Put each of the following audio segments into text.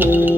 う。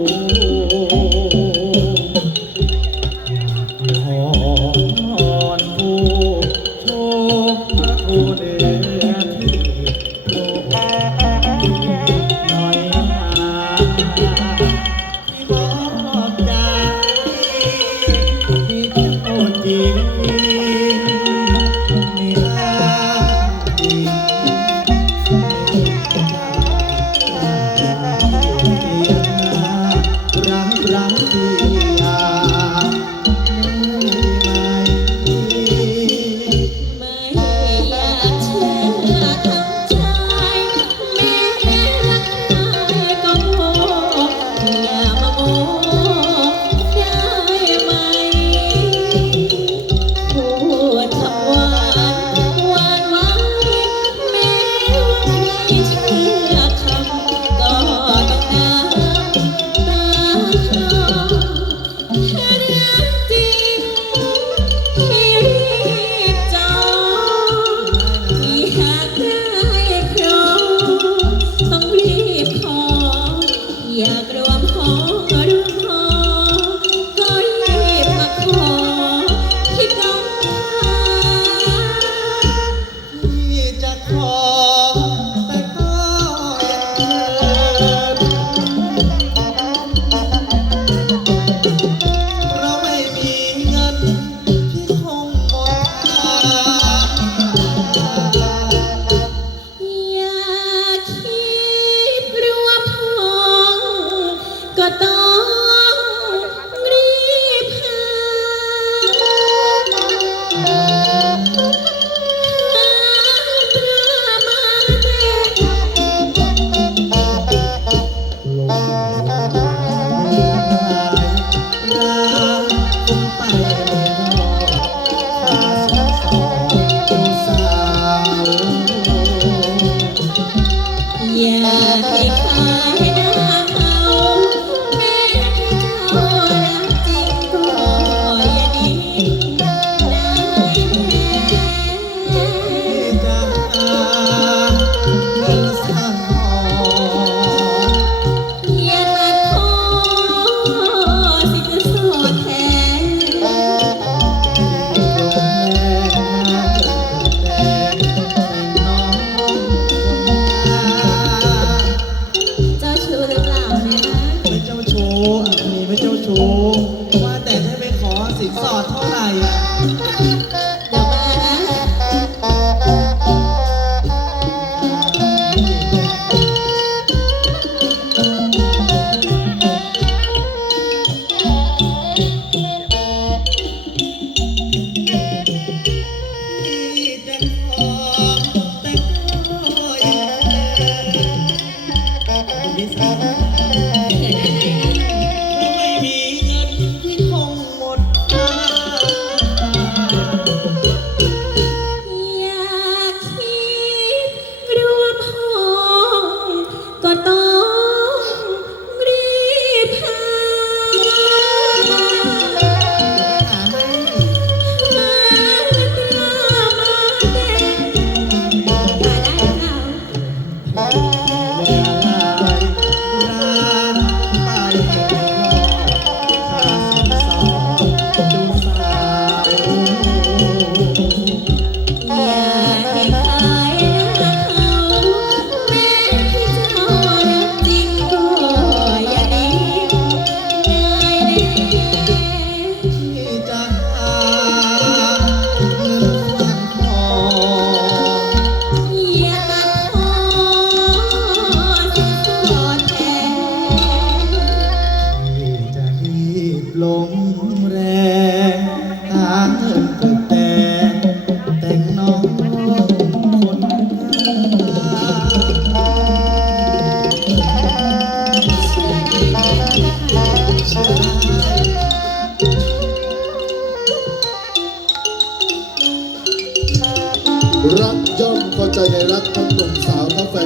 yeah. สอด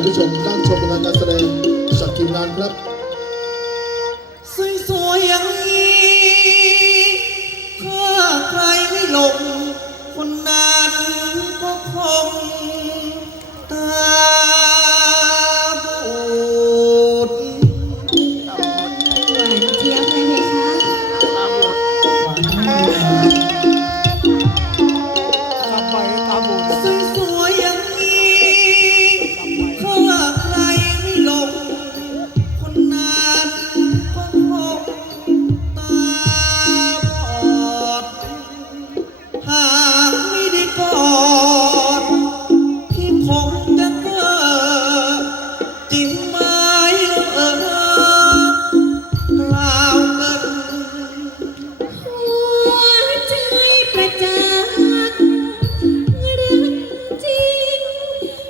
ผู้ชมนั่งชมการแสดงจากทีมงานครับ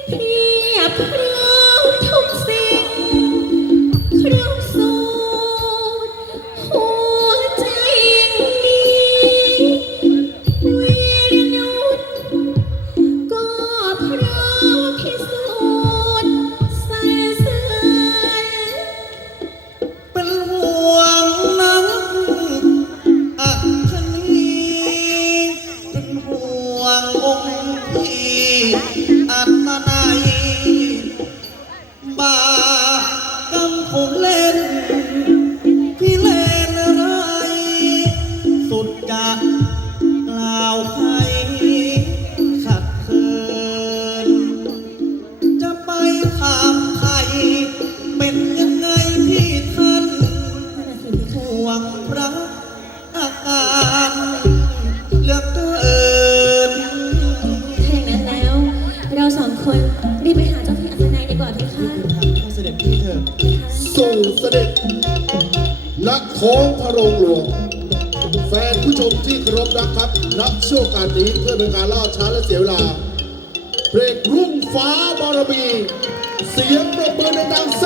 เพียบพร้อทุกสิ่งเครื่องสูตหัวใจนี้วีรนุชก็พร้พิสูจน์สรรสเป็นห่วงนักอัคนีเป็นห่วงงค์ อัตนัยบากรรมผมเล่น พี่เล่นอะไร สุดจะกล่าวใครขัดเคินจะไปถามใคร เป็นยังไงพี่ท่านห่วงพระ เสด็จณท้งพระโรงหลวง แฟนผู้ชมที่เคารพรักครับนับช่วงการนี้เพื่อเป็นการล่าช้าและเสียเวลาเพลงรุ่งฟ้าบารมี เสียงประเมินดังสัก